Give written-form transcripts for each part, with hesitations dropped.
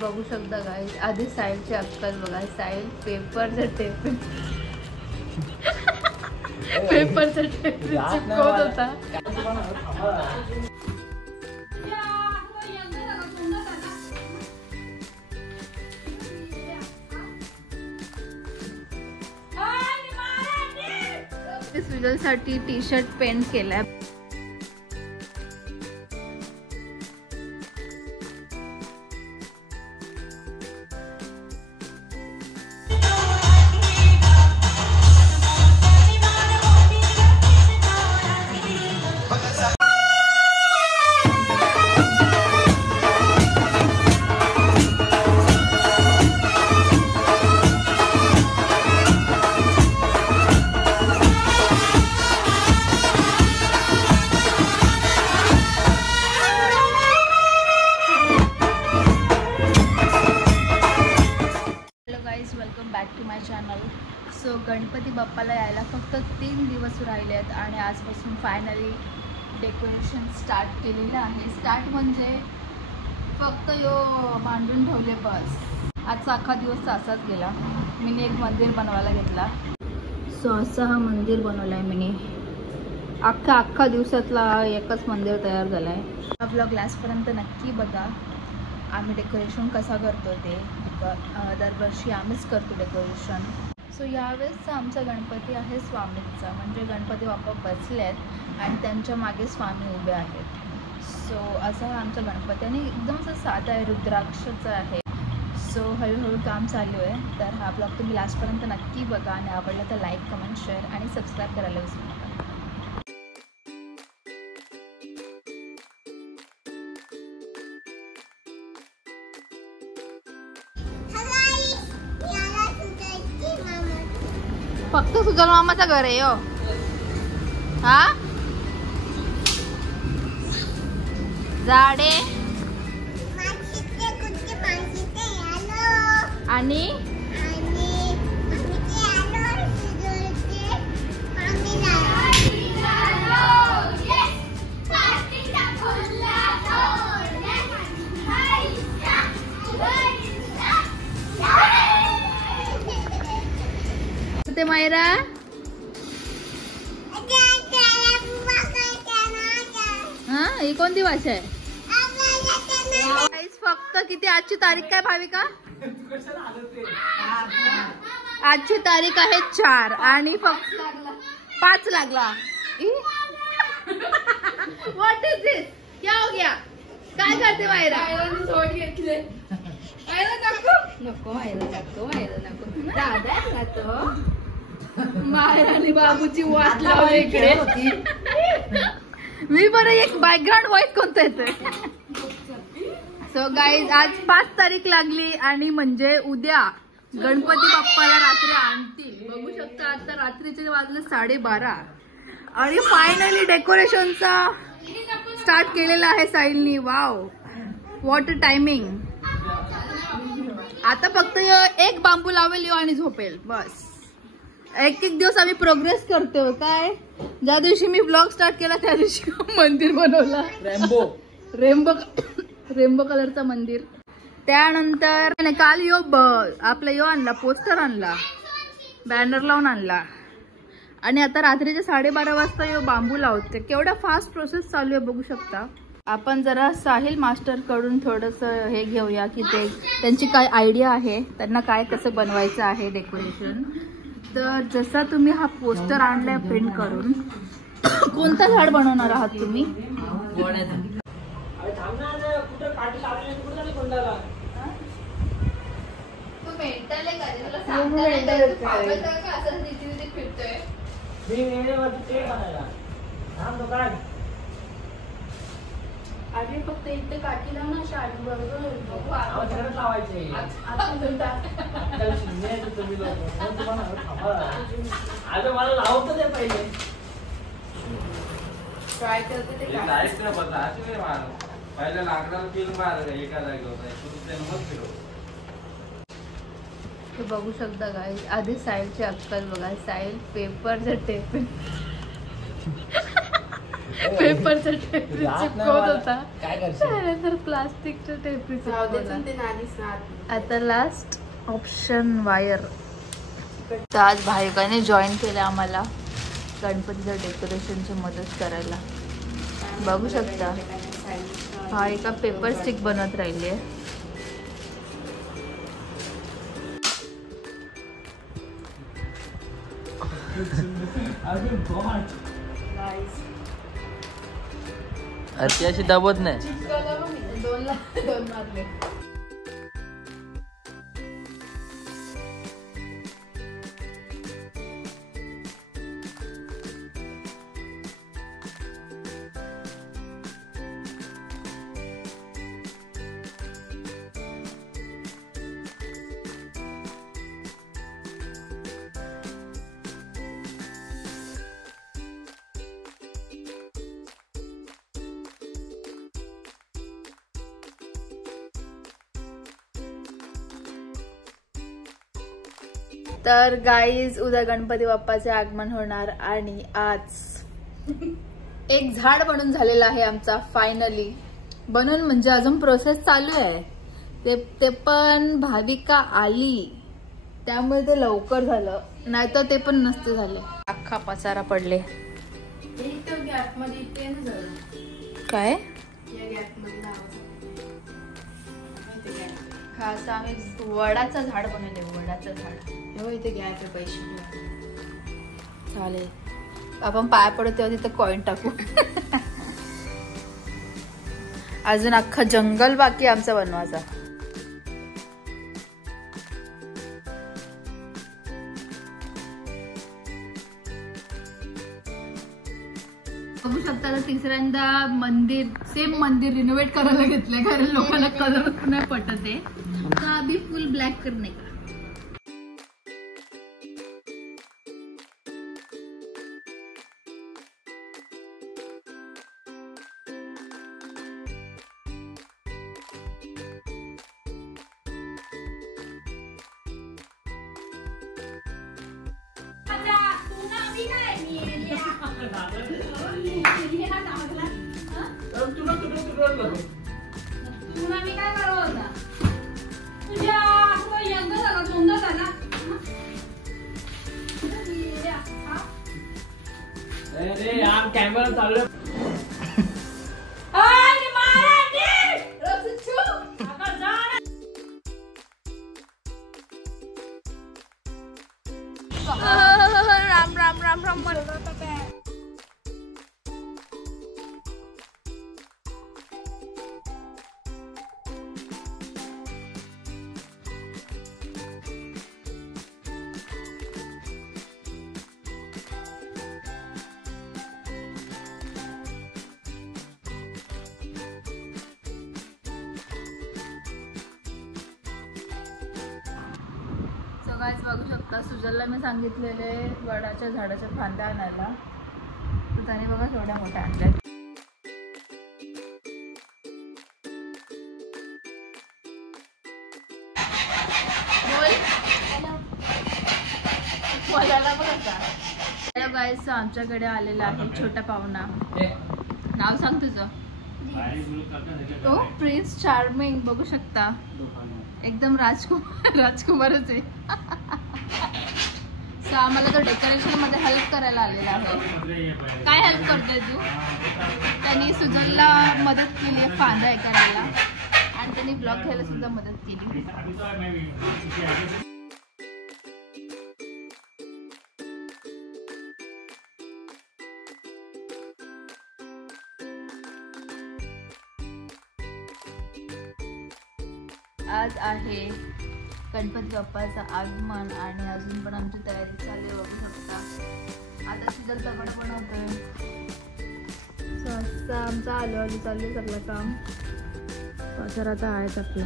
बघू शकता गाईज, आधी साईडची अक्कल बघा. साईड पेपरचं टेप पेपरचं टेप चिपकवत होता. साठी टी शर्ट पेंट केलाय. Welcome back to my channel. So Ganpati बाप्पाला यायला फक्त 3 दिवस राहिले आहेत आणि आजपासून फायनली डेकोरेशन स्टार्ट केलेलं आहे. स्टार्ट म्हणजे फक्त मांडून ठेवले बस. आजचा अख्खा दिवस असाच गेला. मी एक मंदिर बनवायला घेतला. सो असा हा मंदिर बनवला आहे मी. अख्खा दिवसातला एकच मंदिर तयार झाला आहे. हा ब्लॉग लास्टपर्यंत नक्की बघा. आम्ही डेकोरेशन कसा करतो ते. दरवर्षी आम्हीच करतो डेकोरेशन. सो यावेळेसचा आमचा गणपती आहे स्वामींचा, म्हणजे गणपती बाप्पा बसले आहेत आणि त्यांच्या मागे स्वामी उभे आहेत. सो असा हा आमचा गणपती आणि एकदम असं साधा आहे, रुद्राक्षाचा आहे. सो हळूहळू काम चालू आहे. तर हा ब्लॉग तुम्ही लास्टपर्यंत नक्की बघा आणि आवडला तर लाईक, कमेंट, शेअर आणि सबस्क्राईब करायला विसरू नका. फक्त सुजल मामाचा घर आहे हो. हा झाडे आणि ते मायरा हा ही कोणती भाषा आहे? फक्त किती आजची तारीख काय भाविका? आजची तारीख आहे 4 आणि फक्त 5 लागला. व्हॉट इज दिस? क्या हो गया? काय करते मायरा? सोड घेतले. नको दादा तो मायरा आणि बाबूची वाट लावली इकडे. मी बरं एक बॅकग्राऊंड व्हॉइस कोणतं येतोय? सो गाईज आज 5 तारीख लागली आणि म्हणजे उद्या गणपती बाप्पाला रात्री आणतील. बघू शकता आता रात्रीचे वाजले 12:30 आणि फायनली डेकोरेशनचा स्टार्ट केलेला आहे साईलनी. Wow, what a timing. आता फक्त एक बांबू लावेल आणि झोपेल बस. एक दिवस आम्ही प्रोग्रेस करतो. काय ज्या दिवशी मी ब्लॉग स्टार्ट केला त्या दिवशी मंदिर बनवला. रेम्बो कलरचा मंदिर. त्यानंतर काल आपला आणला, पोस्टर आणला, बॅनर लावून आणला आणि आता रात्रीचे 12:30 वाजता बांबू लावते. केवढा फास्ट प्रोसेस चालू आहे बघू शकता. आपण जरा साहिल मास्टर कडून थोडस हे घेऊया की ते त्यांची काय आयडिया आहे, त्यांना काय कसं बनवायचं आहे डेकोरेशन. तर जसा तुम्ही हा पोस्टर आणलाय प्रिंट करून, कोणता झाड बनवणार आहात तुम्ही? अरे फक्त इथे काठी लाव ना शाळेत बरोबर मला लावतो ते पहिले ट्राय करते ते पहिल्या लाकडाला फिल्म मार एका जागेवर बघू शकता गाईज. आधी साईडची अक्कल बघा. साईड पेपरचं टेप पेपरचं टेपरी चिपकवत होता, काय करशील? त्यानंतर प्लास्टिकचं टेपरी चिपकवला. आता लास्ट ऑप्शन वायर. तर आज भाविकाने जॉईन केलं आम्हाला गणपतीचं डेकोरेशनची मदत करायला. बघू शकता हा एका पेपर स्टिक बनवत राहिली आहे. ती अशी दाबत नाही. दोन मारले. तर गाईज उद्या गणपती बाप्पाचे आगमन होणार आणि आज एक झाड बनून झालेला आहे आमचा फायनली. बनून म्हणजे अजून प्रोसेस चालू आहे. ते पण भाविका आली त्यामुळे ते लवकर झालं, नाहीतर ते पण नसते झाले. अख्खा पसारा पडले. काय हा असं आम्ही वडाचं झाड बनवले. वडाचं झाड इथे घ्यायचे पैसे चालेल. आपण पाया पडू तेव्हा तिथं कॉइन टाकू. अजून अख्खा जंगल बाकी आमचा बनवायचा. बघू शकता आता तिसऱ्यांदा सेम मंदिर रिनोव्हेट करायला घेतलंय, कारण लोकांना कलर नाही पटत आहे. तर अभी फुल ब्लॅक करणे का. कॅमेरा चालू राम राम राम राम. गाइस बघू शकता सुजलला मी सांगितलेले वडाच्या झाडाच्या फांद्या आणायला, तर त्याने बघा थोड्या मोठ्या आणल्यात. हॅलो गाइस, आमच्याकडे आलेला आहे छोटा पाहुणा. नाव सांग तुझं. तो प्रिन्स चार्मिंग. बघू शकता एकदम राजकुमारच आहे. सो आम्हाला तो डेकोरेशन मध्ये हेल्प करायला आलेला आहे. काय हेल्प करतोय तू. त्यांनी सुजलला मदत केली आहे फांद्या करायला, आणि त्यांनी ब्लॉग घ्यायला सुद्धा मदत केली. आज आहे गणपती बाप्पाचं आगमन आणि अजून पण आमची तयारी चालू आहे. बघू शकता आता सुजल दगड बनवतोय. सो आमचा आलो चालू सगळं काम. पसारा आता आहेच आपला.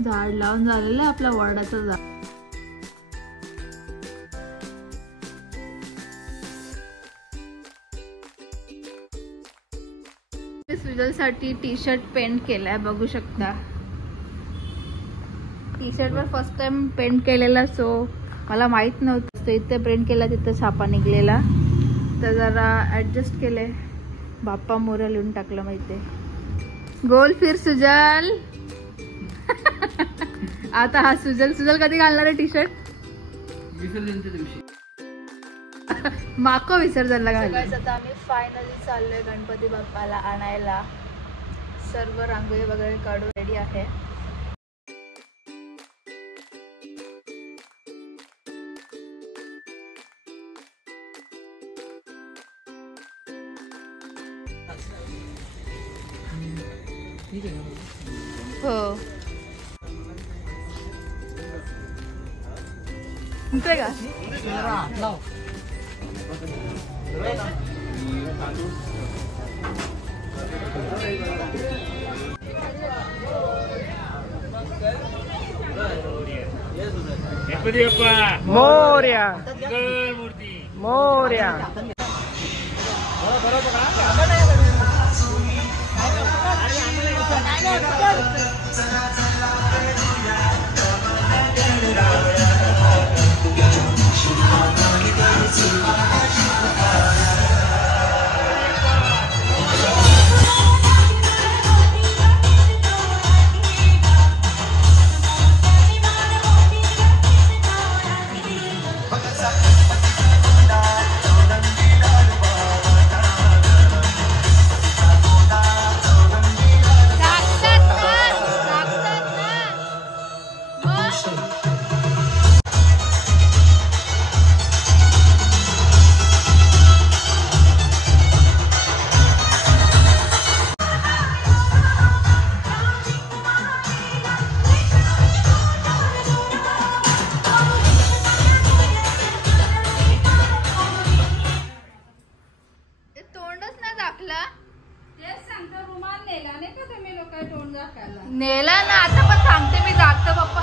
झाड लावून झालेलं आहे आपल्या वडाचं झाड. सुजलसाठी टी शर्ट पेंट केलाय. बघू शकता टी शर्ट वर फर्स्ट टाइम पेंट केलेला, सो मला माहित नव्हतं. असतो. इथे प्रिंट केला तिथं छापा निघलेला, तर जरा ऍडजस्ट केले. बाप्पा मोरया लिहून टाकलं माहितीये. गोल फिर सुजल. आता हा सुजल कधी घालणार आहे टी शर्ट? विसर्जनच्या दिवशी. माको विसर्जनला घालू. आता आम्ही फायनली चाललोय गणपती बाप्पाला आणायला. सर्व रांगोळी वगैरे काढून रेडी आहे. हो होतंय का? मोरया मोरया. नेला ना आता पण सांगते मी जागतं पप्पा.